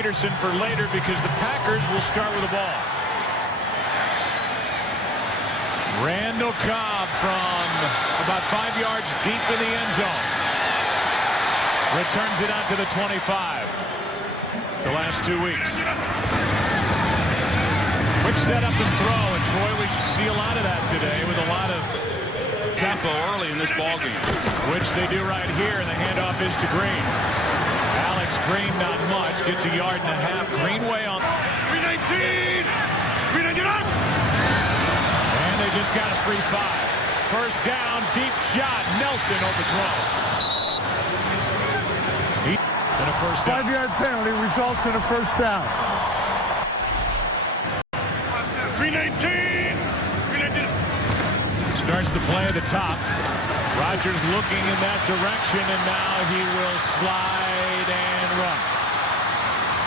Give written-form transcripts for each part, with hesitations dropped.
Peterson for later because the Packers will start with the ball. Randall Cobb from about 5 yards deep in the end zone. Returns it out to the 25. The last 2 weeks. Quick setup and throw, and Troy, we should see a lot of that today with a lot of tempo early in this ballgame. Which they do right here, and the handoff is to Green. Alex Green, not much, gets a yard and a half. Greenway on 319. And they just got a free 5. First down, deep shot. Nelson overthrown. And a first down. 5-yard penalty results in a first down. 319. Starts the play at the top. Rodgers looking in that direction, and now he will slide and run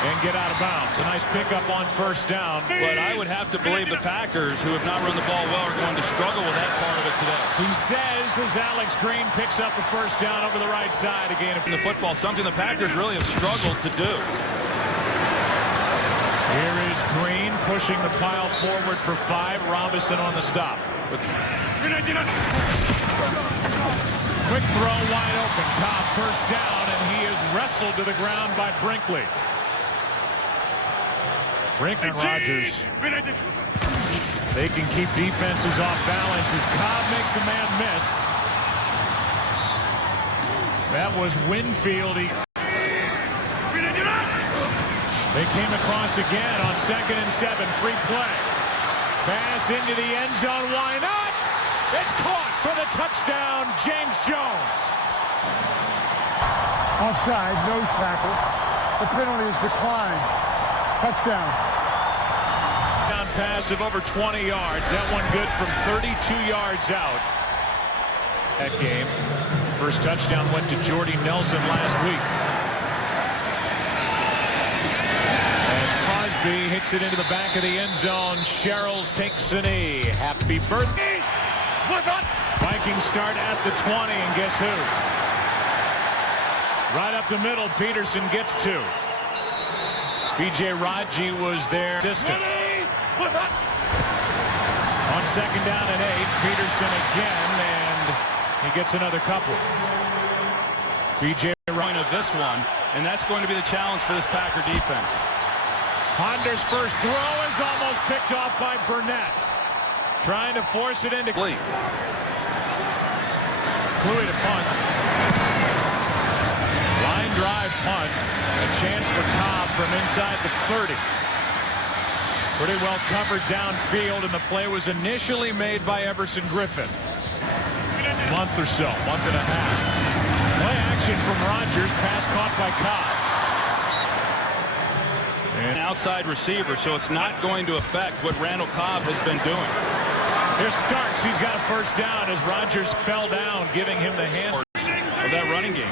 and get out of bounds. A nice pickup on first down. But I would have to believe the Packers, who have not run the ball well, are going to struggle with that part of it today. He says as Alex Green picks up a first down over the right side again. In the football, something the Packers really have struggled to do. Here is Green pushing the pile forward for 5. Robinson on the stop. Quick throw wide open. Cobb first down, and he is wrestled to the ground by Brinkley. Brinkley and Rodgers. They can keep defenses off balance as Cobb makes a man miss. That was Winfield. They came across again on 2nd and 7. Free play. Pass into the end zone. Why not? It's caught for the touchdown. James Jones. Offside, nose tackle. The penalty is declined. Touchdown. Down pass of over 20 yards. That one good from 32 yards out. That game. First touchdown went to Jordy Nelson last week. As Crosby hits it into the back of the end zone, Sherrills takes a knee. Happy birthday. Vikings start at the 20, and guess who? Right up the middle, Peterson gets 2. B.J. Raji was there. Distant. On 2nd down and 8, Peterson again, and he gets another couple. B.J. Point of this one, and that's going to be the challenge for this Packer defense. Honder's first throw is almost picked off by Burnett. Trying to force it into Clee. Cluey to punt. Line drive punt. A chance for Cobb from inside the 30. Pretty well covered downfield, and the play was initially made by Everson Griffin. Month or so, month and a half. Play action from Rodgers. Pass caught by Cobb. An outside receiver, so it's not going to affect what Randall Cobb has been doing. Here's Starks. He's got a first down as Rodgers fell down, giving him the hand of that running game.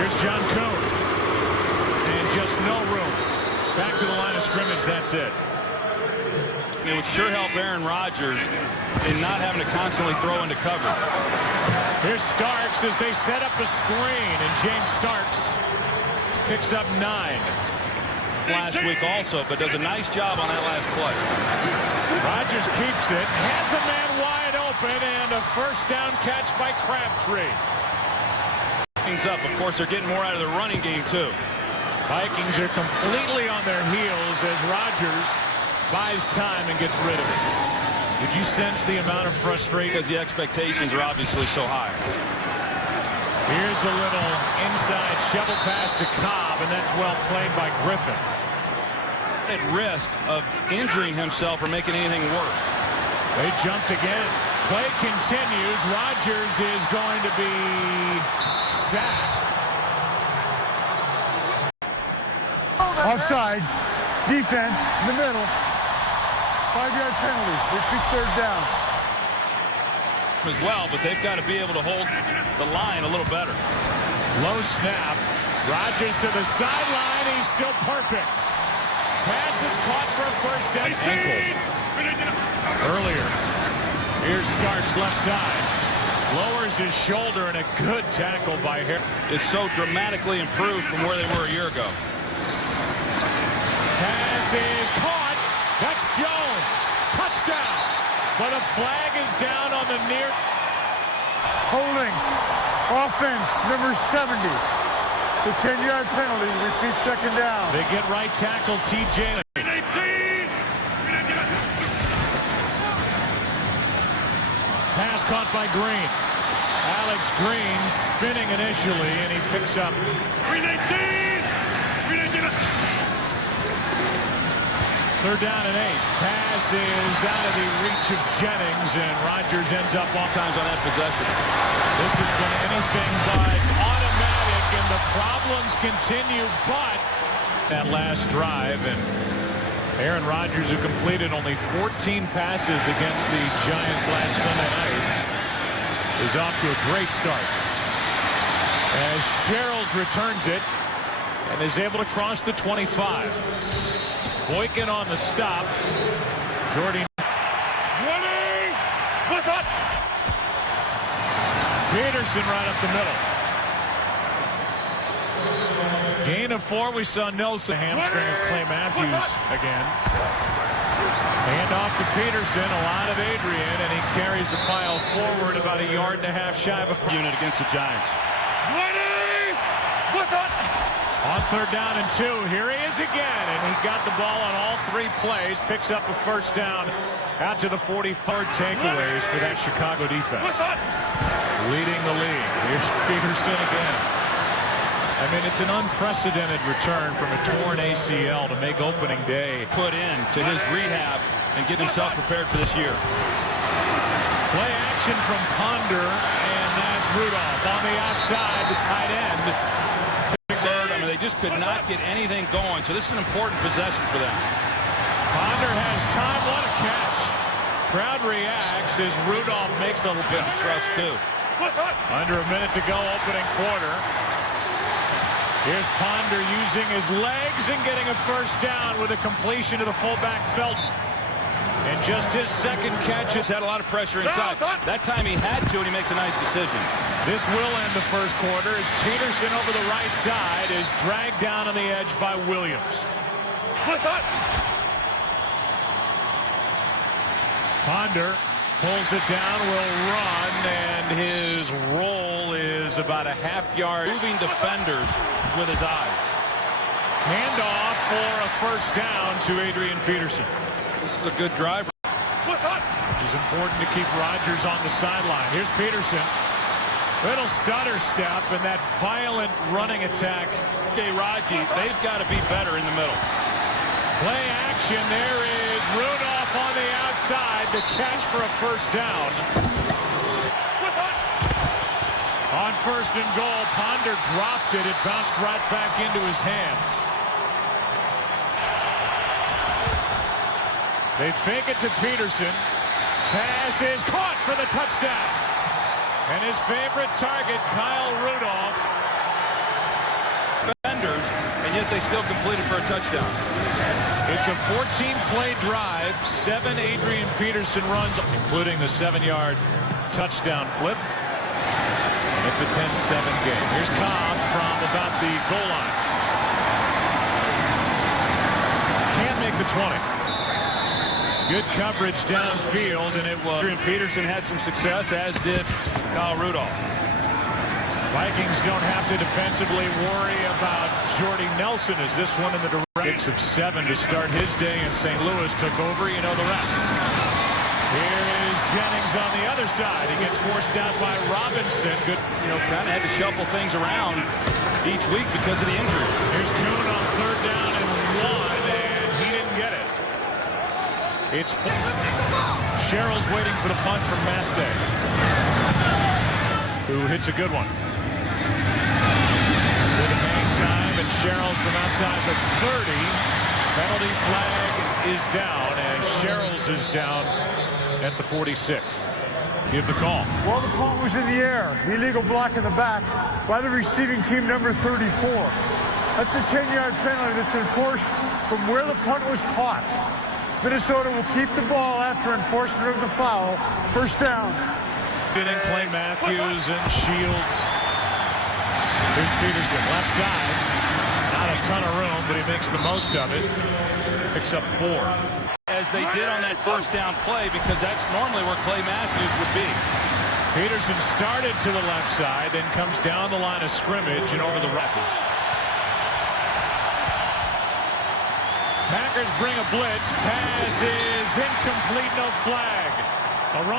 Here's John Kuhn. And just no room. Back to the line of scrimmage. That's it. It would sure help Aaron Rodgers in not having to constantly throw into coverage. Here's Starks as they set up a screen, and James Starks picks up 9. Last week also, but does a nice job on that last play. Rodgers keeps it, has a man wide open, and a first down catch by Crabtree. Things up. Of course, they're getting more out of the running game, too. Vikings are completely on their heels as Rodgers buys time and gets rid of it. Did you sense the amount of frustration? Because the expectations are obviously so high. Here's a little inside shovel pass to Cobb, and that's well played by Griffin. At risk of injuring himself or making anything worse. They jumped again. Play continues. Rodgers is going to be sacked. Offside. Defense in the middle. 5-yard penalty. Repeat third down. As well, but they've got to be able to hold the line a little better. Low snap. Rodgers to the sideline. He's still perfect. Pass is caught for a first down. Ankle. Earlier. Here's Starks left side. Lowers his shoulder, and a good tackle by Harris. Is so dramatically improved from where they were a year ago. Pass is caught. That's Jones. Touchdown. But a flag is down on the near. Holding. Offense, number 70. It's a 10-yard penalty. Repeat second down. They get right tackle TJ. Pass caught by Green. Alex Green spinning initially, and he picks up. Third down and 8. Pass is out of the reach of Jennings, and Rodgers ends up off times on that possession. This has been anything but automatic, and the problems continue, but that last drive, and Aaron Rodgers, who completed only 14 passes against the Giants last Sunday night, is off to a great start. As Sherrills returns it and is able to cross the 25. Boykin on the stop. Jordy. What's up? Peterson right up the middle. Gain of 4. We saw Nelson hamstring of Clay Matthews again. Hand off to Peterson. A lot of Adrian, and he carries the pile forward about a yard and a half shy of a unit against the Giants. On third down and 2, here he is again, and he got the ball on all 3 plays, picks up a first down out to the 44. Takeaways for that Chicago defense. Leading the league. Here's Peterson again. I mean, it's an unprecedented return from a torn ACL to make opening day. Put in to his rehab and get himself prepared for this year. Play action from Ponder, and that's Rudolph on the outside, the tight end. I mean, they just could not get anything going, so this is an important possession for them. Ponder has time. What a catch. Crowd reacts as Rudolph makes a little bit of trust, too. Under a minute to go, opening quarter. Here's Ponder using his legs and getting a first down with a completion to the fullback Felton. And just his second catch has had a lot of pressure inside. That time he had to, and he makes a nice decision. This will end the first quarter as Peterson over the right side is dragged down on the edge by Williams. Ponder pulls it down, will run, and his roll is about a half yard. Moving defenders with his eyes. Handoff for a first down to Adrian Peterson. This is a good drive. Which is important to keep Rodgers on the sideline. Here's Peterson. Little stutter step, and that violent running attack. Okay, Raji, they've got to be better in the middle. Play action. There is Rudolph on the outside. The catch for a first down. On first and goal, Ponder dropped it. It bounced right back into his hands. They fake it to Peterson. Pass is caught for the touchdown. And his favorite target, Kyle Rudolph. Defenders, and yet they still completed for a touchdown. It's a 14-play drive. 7 Adrian Peterson runs, including the 7-yard touchdown flip. And it's a 10-7 game. Here's Cobb from about the goal line. Can't make the 20. Good coverage downfield, and it was. Adrian Peterson had some success, as did Kyle Rudolph. Vikings don't have to defensively worry about Jordy Nelson as this one in the direction of 7 to start his day, and St. Louis took over. You know the rest. Here is Jennings on the other side. He gets forced out by Robinson. Good, kind of had to shuffle things around each week because of the injuries. Here's Kuhn on third down and 1, and he didn't get it. It's Sherrills waiting for the punt from Mastay, who hits a good one. With a hang time, and Sherrills from outside the 30. Penalty flag is down, and Sherrills is down at the 46. Give the call. Well, the punt was in the air. Illegal block in the back by the receiving team, number 34. That's a 10-yard penalty that's enforced from where the punt was caught. Minnesota will keep the ball after enforcement of the foul. First down. Getting Clay Matthews and Shields. Here's Peterson, left side. Not a ton of room, but he makes the most of it. Picks up 4. As they did on that first down play, because that's normally where Clay Matthews would be. Peterson started to the left side, then comes down the line of scrimmage and over the Raptors. Packers bring a blitz. Pass is incomplete, no flag.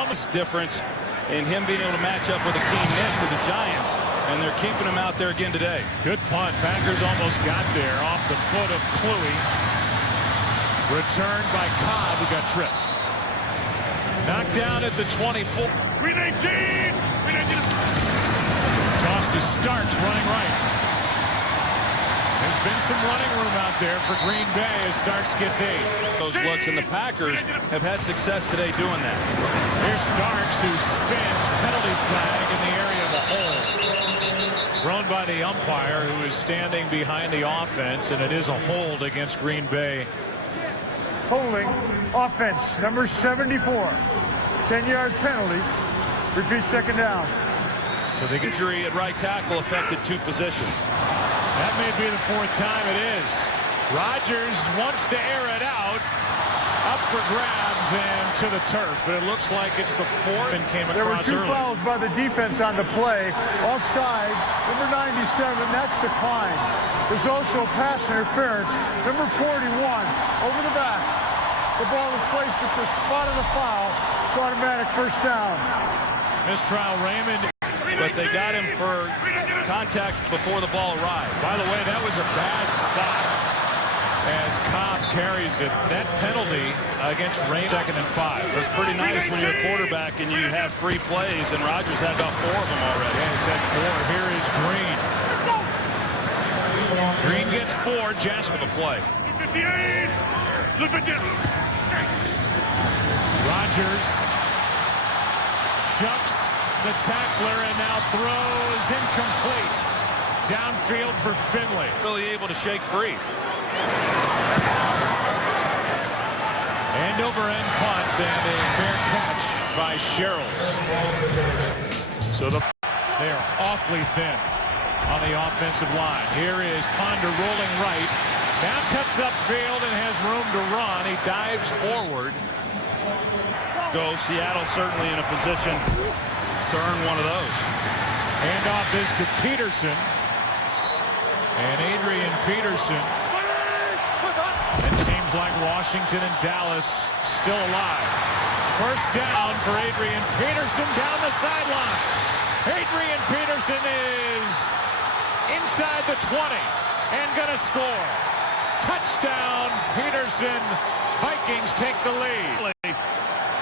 This difference in him being able to match up with the Keen Nix of the Giants, and they're keeping him out there again today. Good punt. Packers almost got there off the foot of Kluey. Returned by Cobb, who got tripped. Knocked down at the 24. Toss to Starks, running right. There's been some running room out there for Green Bay as Starks gets 8. Those looks, and the Packers have had success today doing that. Here's Starks, who spins. Penalty flag in the area of the hole. Thrown by the umpire, who is standing behind the offense, and it is a hold against Green Bay. Holding offense, number 74. 10-yard penalty. Repeat, second down. So the injury at right tackle affected 2 positions. That may be the 4th time it is. Rodgers wants to air it out. Up for grabs and to the turf, but it looks like it's the 4th and came across. There were 2 early. fouls by the defense on the play. Offside, number 97, that's declined. There's also pass interference. Number 41, over the back. The ball is placed at the spot of the foul. It's automatic first down. Mistrial Raymond. But they got him for contact before the ball arrived. By the way, that was a bad spot as Cobb carries it. That penalty against Raymond, 2nd and 5. It's pretty nice when you're a quarterback and you have free plays, and Rodgers had about 4 of them already. Yeah, he's had 4. Here is Green. Green gets 4. Jasper the play. Rodgers shucks the tackler and now throws incomplete. Downfield for Finley. Really able to shake free. End over end punt and a fair catch by Sherrills. So they are awfully thin on the offensive line. Here is Ponder rolling right. Now cuts upfield and has room to run. He dives forward. Seattle certainly in a position to earn one of those. Handoff is to Peterson. And Adrian Peterson. It seems like Washington and Dallas still alive. First down for Adrian Peterson down the sideline. Adrian Peterson is inside the 20 and gonna score. Touchdown, Peterson. Vikings take the lead.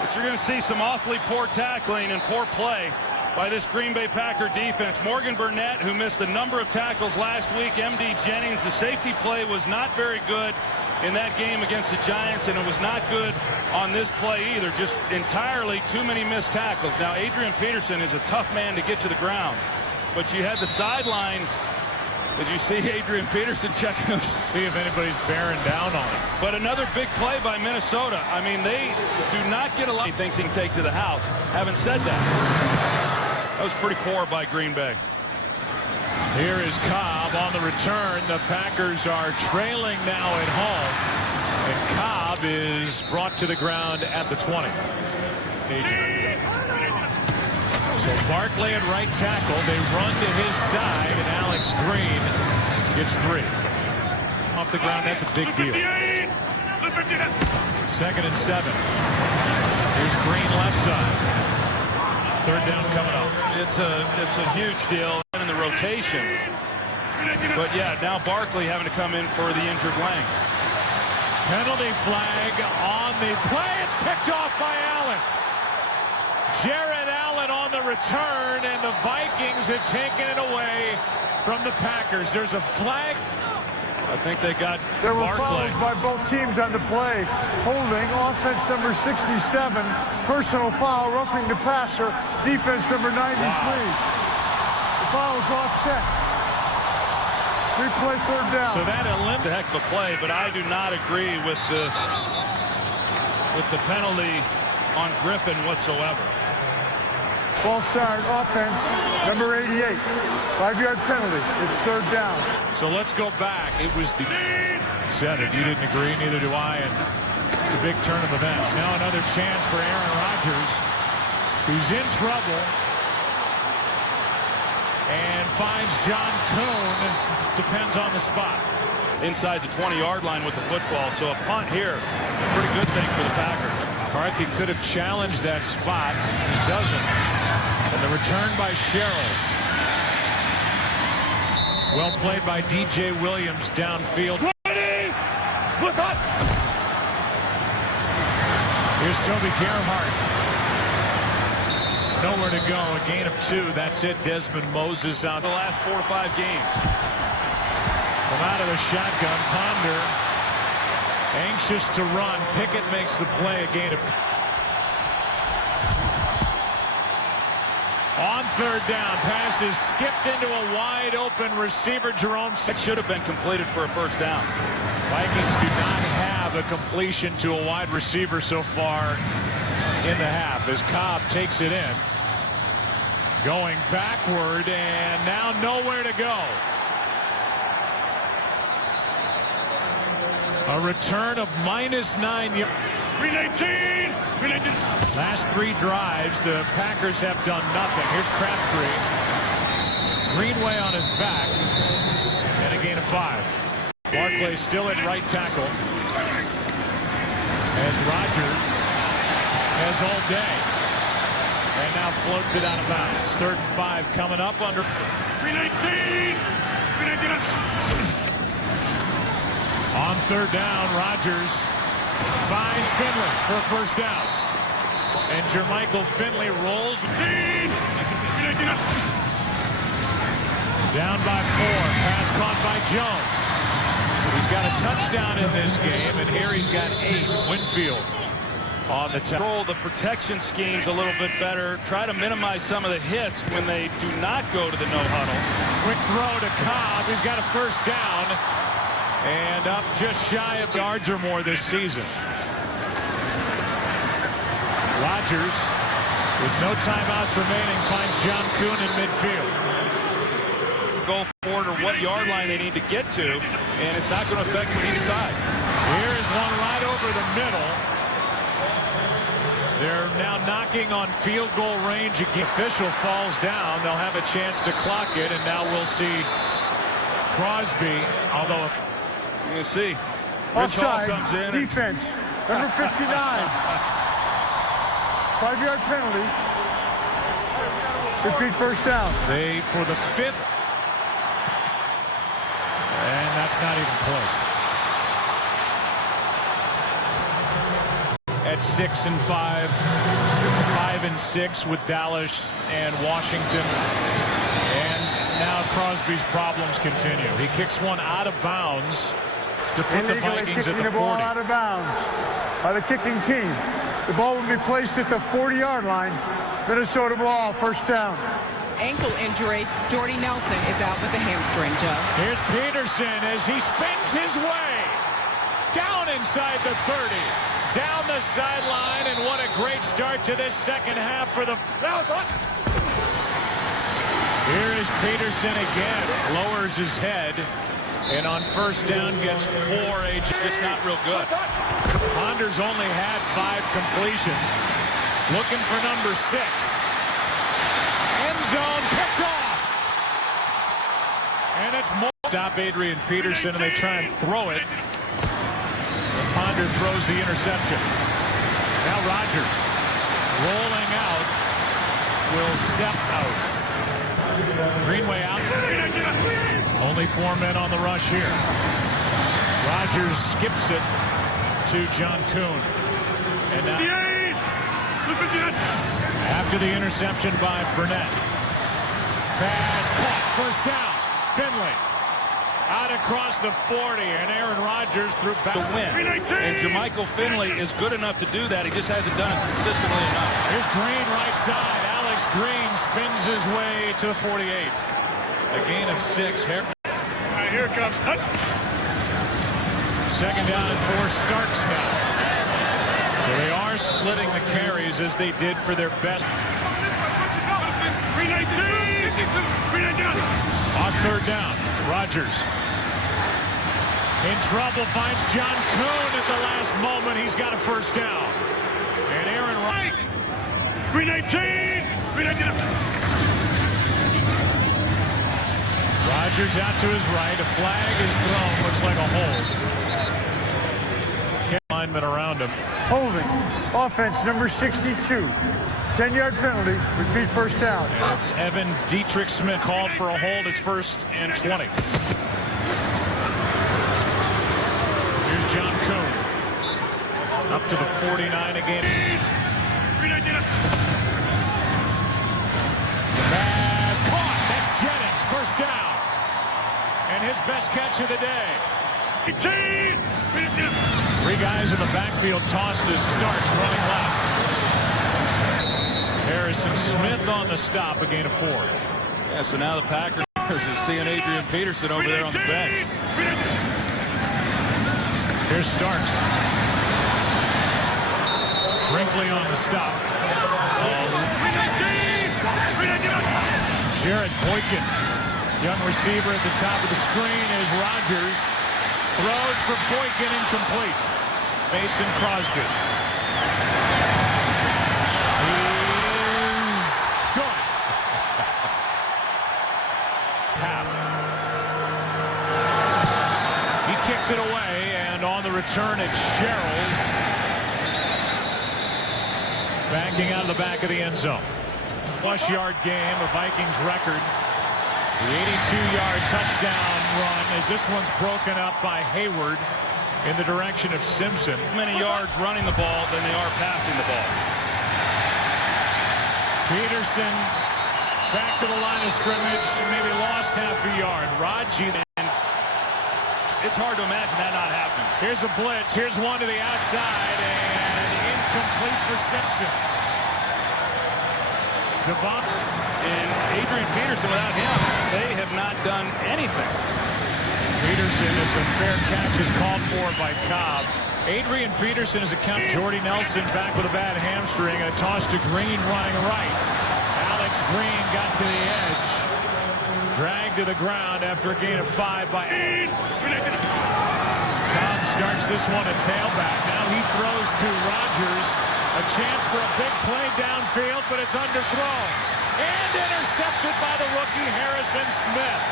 But you're going to see some awfully poor tackling and poor play by this Green Bay Packer defense. Morgan Burnett, who missed a number of tackles last week. M.D. Jennings, the safety play was not very good in that game against the Giants, and it was not good on this play either. Just entirely too many missed tackles. Now, Adrian Peterson is a tough man to get to the ground, but you had the sideline. As you see Adrian Peterson checking him, see if anybody's bearing down on him. But another big play by Minnesota. I mean, they do not get a lot. He thinks he can take to the house. Having said that, that was pretty poor by Green Bay. Here is Cobb on the return. The Packers are trailing now at home. And Cobb is brought to the ground at the 20. So Barkley at right tackle. They run to his side, and Alex Green gets 3. Off the ground, that's a big deal. 2nd and 7. Here's Green left side. 3rd down coming up. It's a huge deal in the rotation. But yeah, now Barkley having to come in for the injured Lang. Penalty flag on the play. It's picked off by Allen. Jared Allen on the return, and the Vikings had taken it away from the Packers. There's a flag. I think they got There were Barkley. fouls by both teams on the play. Holding, offense number 67. Personal foul, roughing the passer. Defense number 93. The foul is offset. Replay, 3rd down. So that eliminates a heck of a play, but I do not agree with the penalty on Griffin whatsoever. Ball start, offense, number 88. 5-yard penalty. It's third down. So let's go back. It was the said it. You didn't agree, neither do I. And it's a big turn of events. Now another chance for Aaron Rodgers, who's in trouble and finds John Kuhn. Depends on the spot. Inside the 20-yard line with the football. So a punt here, a pretty good thing for the Packers. McCarthy could have challenged that spot. He doesn't. And the return by Sherrill. Well played by DJ Williams downfield. Here's Toby Gerhart. Nowhere to go. A gain of 2. That's it. Desmond Moses out the last 4 or 5 games. From out of the shotgun, Ponder anxious to run. Pickett makes the play. A gain of. On third down, pass is skipped into a wide open receiver. Jerome. It should have been completed for a first down. Vikings do not have a completion to a wide receiver so far in the half as Cobb takes it in. Going backward and now nowhere to go. A return of -9 yards. Last 3 drives, the Packers have done nothing. Here's Crabtree. Greenway on his back. And a gain of 5. Barclay still at right tackle. As Rodgers has all day. And now floats it out of bounds. 3rd and 5 coming up under. On third down, Rodgers finds Finley for a first down. And Jermichael Finley rolls. Down by 4. Pass caught by Jones. He's got a touchdown in this game, and here he's got 8. Winfield on the top. Control the protection schemes a little bit better. Try to minimize some of the hits when they do not go to the no huddle. Quick throw to Cobb. He's got a first down. And up just shy of yards or more this season. Rodgers, with no timeouts remaining, finds John Kuhn in midfield. Go forward or what yard line they need to get to, and it's not going to affect what he decides. Here's one right over the middle. They're now knocking on field goal range. The official falls down. They'll have a chance to clock it, and now we'll see Crosby, although you can see offside comes in. Defense, number 59. 5-yard penalty. Repeat first down. They for the 5th. And that's not even close. At 6 and 5, 5 and 6 with Dallas and Washington. And now Crosby's problems continue. He kicks one out of bounds to put the Vikings at the 40. The ball out of bounds by the kicking team. The ball will be placed at the 40-yard line. Minnesota ball, first down. Ankle injury. Jordy Nelson is out with a hamstring, Joe. Here's Peterson as he spins his way down inside the 30, down the sideline, and what a great start to this second half for the. Here is Peterson again, lowers his head, and on first down gets 4. Just not real good. Ponder's only had 5 completions. Looking for number 6. End zone picked off. And it's more. Stop Adrian Peterson, and they try and throw it. And Ponder throws the interception. Now Rodgers rolling out. Will step out. Greenway out. Only 4 men on the rush here. Rodgers skips it to John Kuhn. And now, after the interception by Burnett. Pass caught. First down. Finley. Out across the 40. And Aaron Rodgers threw back. To win. And Jermichael Finley is good enough to do that. He just hasn't done it consistently enough. Here's Green right side. Alex Green spins his way to the 48. A gain of 6. Here comes. Second down and 4 starts now. So they are splitting the carries as they did for their best. On third down, Rodgers in trouble, finds John Kuhn at the last moment. He's got a first down. And Aaron Wright. 319. Rodgers out to his right. A flag is thrown. Looks like a hold. Linemen around him. Holding. Offense number 62. 10-yard penalty would be first down. And it's Evan Dietrich Smith called for a hold. It's 1st and 20. Here's John Kuhn. Up to the 49 again. The pass caught. That's Jennings. First down. And his best catch of the day. 3 guys in the backfield tossed as Starks running left. Harrison Smith on the stop, a gain of 4. Yeah, so now the Packers is seeing Adrian Peterson over there on the bench. Here's Starks. Brinkley on the stop. Jared Boykin, young receiver at the top of the screen as Rodgers throws for Boykin, incomplete. Mason Crosby. He's good. Half. He kicks it away, and on the return it's Sherrills. Backing out of the back of the end zone. +yard game, a Vikings record. The 82-yard touchdown run as this one's broken up by Hayward in the direction of Simpson. Many yards running the ball than they are passing the ball. Peterson back to the line of scrimmage, maybe lost half a yard. Raji, and it's hard to imagine that not happening. Here's a blitz. Here's one to the outside, and incomplete for Simpson. Devon and Adrian Peterson, without him, they have not done anything. Peterson, as a fair catch is called for by Cobb. Adrian Peterson is a count. Jordy Nelson back with a bad hamstring, and a toss to Green running right. Alex Green got to the edge. Dragged to the ground after a gain of 5 by Cobb starts this one at tailback. Now he throws to Rodgers. A chance for a big play downfield, but it's underthrown. And intercepted by the rookie Harrison Smith.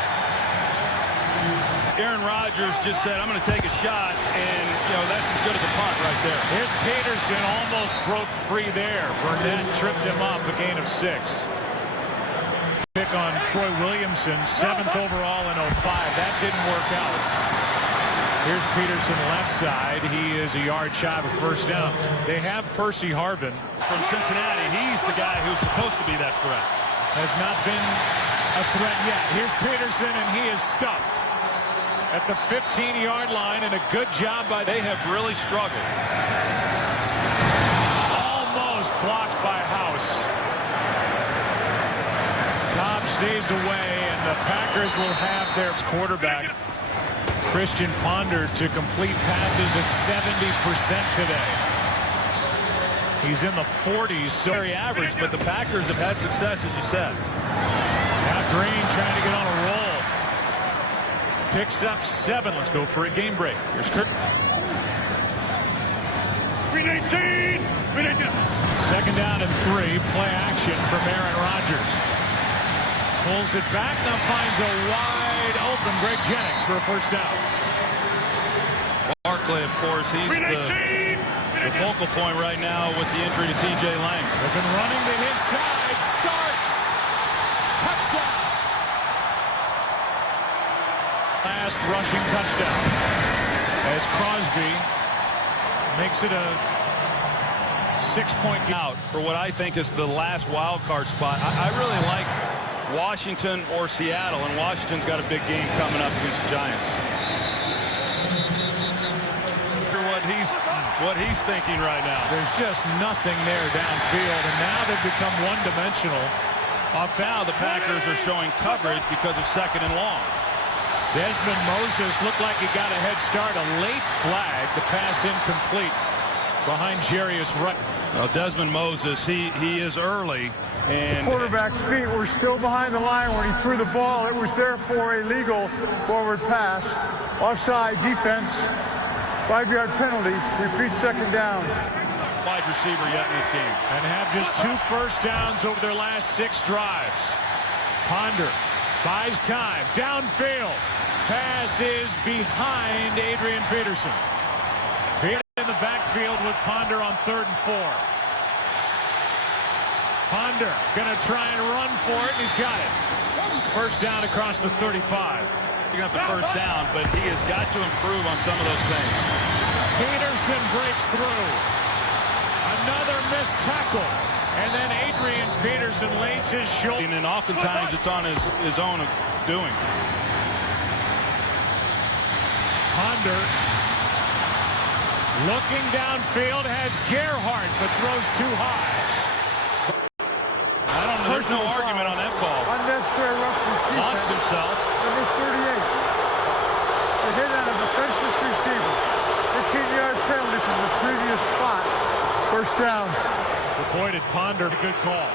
Aaron Rodgers just said, I'm going to take a shot, and, that's as good as a punt right there. Here's Peterson, almost broke free there. Burnett tripped him up, a gain of 6. Pick on Troy Williamson, 7th overall in 05. That didn't work out. Here's Peterson left side. He is a yard shy of a first down. They have Percy Harvin from Cincinnati. He's the guy who's supposed to be that threat. Has not been a threat yet. Here's Peterson, and he is stuffed at the 15-yard line, and a good job by. They have really struggled. Almost blocked by House. Cobb stays away, and the Packers will have their quarterback. Christian Ponder to complete passes at 70% today. He's in the 40s, so very average, but the Packers have had success, as you said. Now Green trying to get on a roll. Picks up 7. Let's go for a game break. Here's Kirk. 2nd down and 3. Play action from Aaron Rodgers. Pulls it back, now finds a wide open Greg Jennings for a first down. Barkley, of course, he's the focal point right now with the injury to T.J. Lang. They've been running to his side. Starks. Touchdown. Last rushing touchdown as Crosby makes it a 6-point out for what I think is the last wild card spot. I really like Washington or Seattle, and Washington's got a big game coming up against the Giants. What he's thinking right now. There's just nothing there downfield, and now they've become one-dimensional. Now the Packers are showing coverage because of 2nd and long. Desmond Moses looked like he got a head start. A late flag. The pass incomplete behind Jarius Rutt. Well, Desmond Moses, he is early, and The quarterback's feet were still behind the line when he threw the ball. It was therefore a legal forward pass. Offside defense, 5-yard penalty. Repeat second down. wide receiver yet in this game. And have just 2 first downs over their last 6 drives. Ponder buys time. Downfield. Pass is behind Adrian Peterson. Peterson in the backfield with Ponder on 3rd and 4. Ponder going to try and run for it. He's got it. First down across the 35. He got the first down, but he has got to improve on some of those things. Peterson breaks through. Another missed tackle. And then Adrian Peterson lays his shoulder. And oftentimes it's on his own doing. Ponder looking downfield, has Gerhardt, but throws too high. I don't know. There's no argument on that ball. Unnecessary roughness. Launched himself. Number 38. A hit on a defenseless receiver. 15-yard penalty from the previous spot. First down. Avoided Ponder. A good call.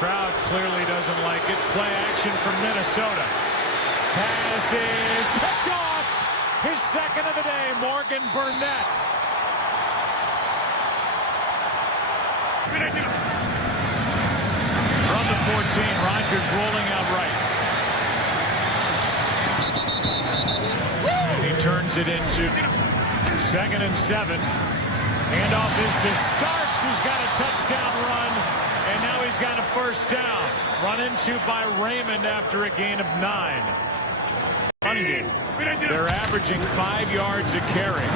Crowd clearly doesn't like it. Play action from Minnesota. Pass is picked off. His second of the day, Morgan Burnett. From the 14, Rodgers rolling out right. He turns it into 2nd and 7. Handoff is to Starks, who's got a touchdown run, and now he's got a first down. Run into by Raymond after a gain of 9. Running game. They're averaging 5 yards a carry. 124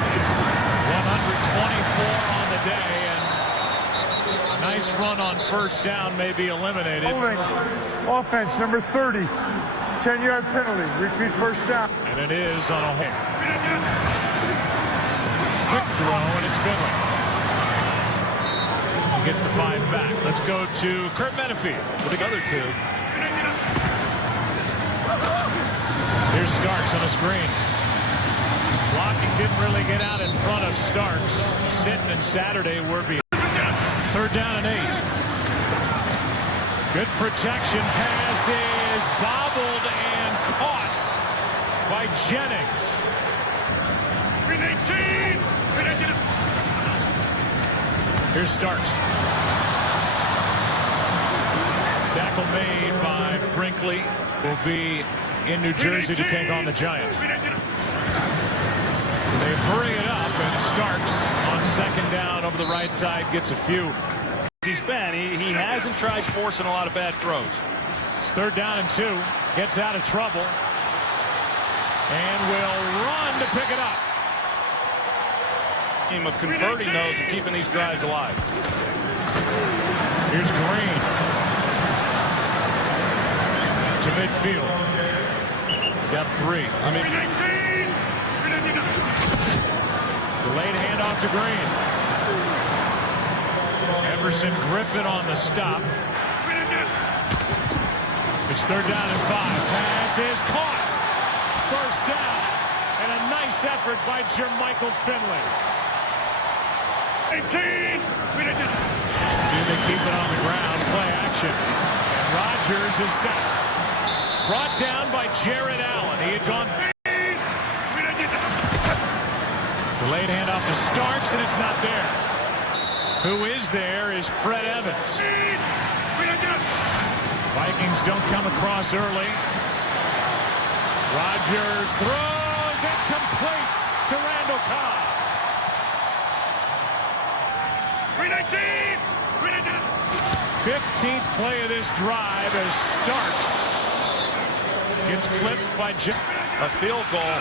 on the day, and a nice run on first down may be eliminated. Holding offense, number 30. 10-yard penalty. Repeat first down. And it is on a hole. Quick throw, and it's Finley. He gets the 5 back. Let's go to Kurt Menefee with the other 2. Here's Starks on a screen. Blocking didn't really get out in front of Starks. Sitton and Saturday were behind. 3rd down and 8. Good protection. Pass is bobbled and caught by Jennings. Here's Starks. Tackle made by Brinkley. Will be in New Jersey to take on the Giants. So they hurry it up, and Starks on 2nd down over the right side gets a few. He's been. He hasn't tried forcing a lot of bad throws. It's 3rd down and 2. Gets out of trouble. And will run to pick it up. Team of converting those and keeping these drives alive. Here's Green. To midfield. Got 3. Delayed handoff to Green. Everson Griffin on the stop. It's 3rd down and 5. Pass is caught. First down. And a nice effort by Jermichael Finley. See they keep it on the ground. Play action. And Rodgers is sacked. Brought down by Jared Allen. He had gone. Delayed handoff to Starks, and it's not there. Who is there is Fred Evans. Vikings don't come across early. Rodgers throws and completes to Randall Cobb. 15th play of this drive as Starks gets flipped by a field goal.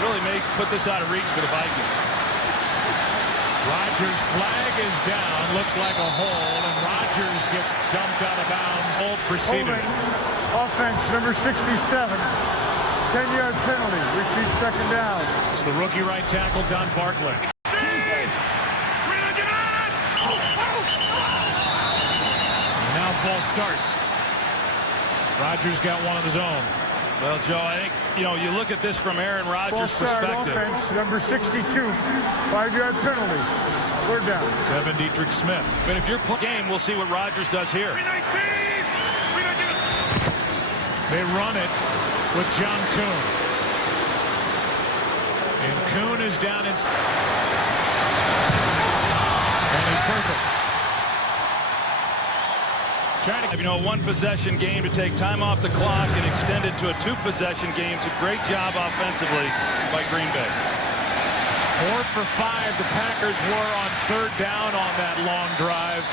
Really put this out of reach for the Vikings. Rodgers' flag is down. Looks like a hold, and Rodgers gets dumped out of bounds. Hold proceeded. Offense, number 67. 10-yard penalty. Repeat second down. It's the rookie right tackle, Don Bartlett. Now false start. Rodgers got one of his own. Well, Joe, I think, you look at this from Aaron Rodgers' perspective. Offense, number 62, 5-yard penalty. Third down. Tevin Dietrich Smith. But if you're playing game, we'll see what Rodgers does here. They run it with John Kuhn. And Kuhn is down and he's perfect. Trying to, a one-possession game to take time off the clock and extend it to a two-possession game. It's a great job offensively by Green Bay. 4 for 5 the Packers were on third down on that long drive.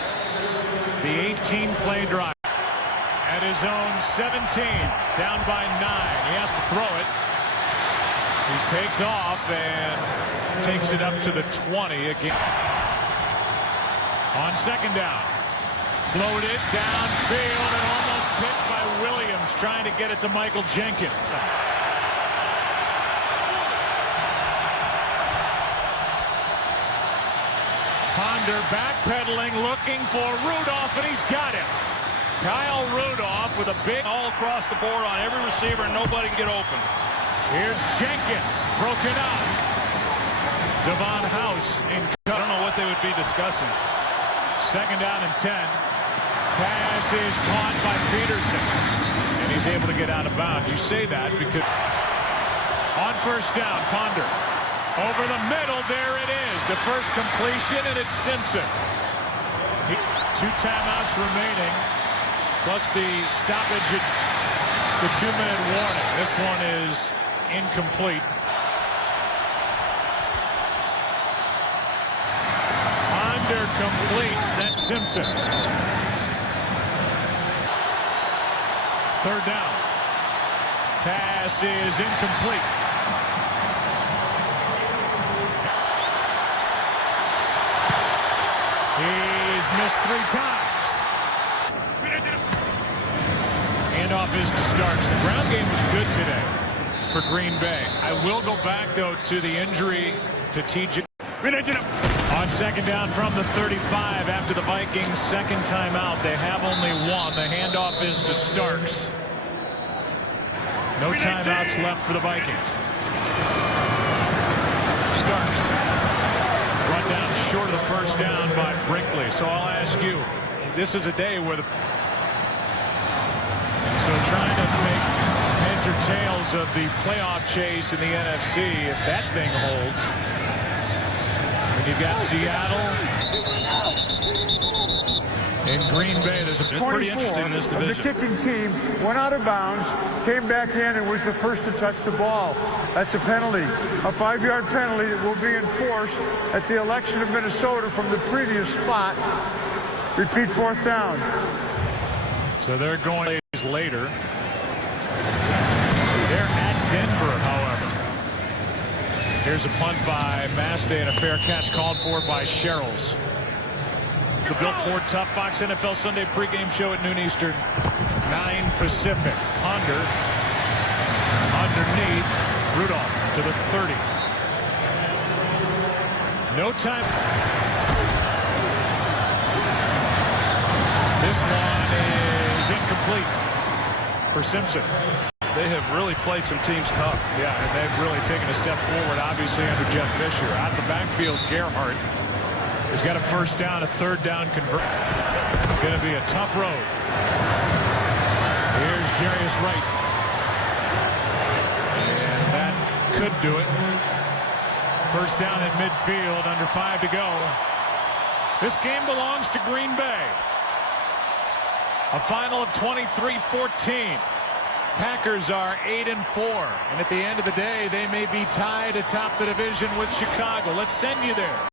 The 18-play drive. At his own 17, down by 9. He has to throw it. He takes off and takes it up to the 20 again. On second down. Floated downfield and almost picked by Williams, trying to get it to Michael Jenkins. Ponder backpedaling, looking for Rudolph, and he's got him. Kyle Rudolph with a big all across the board on every receiver, and nobody can get open. Here's Jenkins, broken up. Devon House in. I don't know what they would be discussing. Second down and 10. Pass is caught by Peterson, and he's able to get out of bounds. You say that because on first down, Ponder over the middle. There it is, the first completion, and it's Simpson. 2 timeouts remaining, plus the stoppage at the 2-minute warning. This one is incomplete. Ponder completes. That's Simpson. Third down. Pass is incomplete. He's missed 3 times. Handoff is to Starks. The ground game was good today for Green Bay. I will go back, though, to the injury to TJ. On second down from the 35 after the Vikings' second timeout. They have only one. The handoff is to Starks. No timeouts left for the Vikings. Starks run down short of the first down by Brinkley. So I'll ask you, this is a day where trying to make heads or tails of the playoff chase in the NFC, if that thing holds. You've got Seattle and Green Bay. There's pretty interesting in this division. The kicking team went out of bounds, came back in, and was the first to touch the ball. That's a penalty. A 5-yard penalty that will be enforced at the election of Minnesota from the previous spot. Repeat, fourth down. So they're going later. They're at Denver, however. Here's a punt by Mastay and a fair catch called for by Sherrills. The Built Ford Tough Box NFL Sunday pregame show at noon Eastern, 9 Pacific. Ponder underneath. Rudolph to the 30. No time. This one is incomplete for Simpson. They have really played some teams tough. Yeah, and they've really taken a step forward, obviously, under Jeff Fisher. Out of the backfield, Gerhardt has got a first down, a third down convert. Going to be a tough road. Here's Jarius Wright. And that could do it. First down in midfield, under 5 to go. This game belongs to Green Bay. A final of 23-14. Packers are 8-4, and at the end of the day, they may be tied atop the division with Chicago. Let's send you there.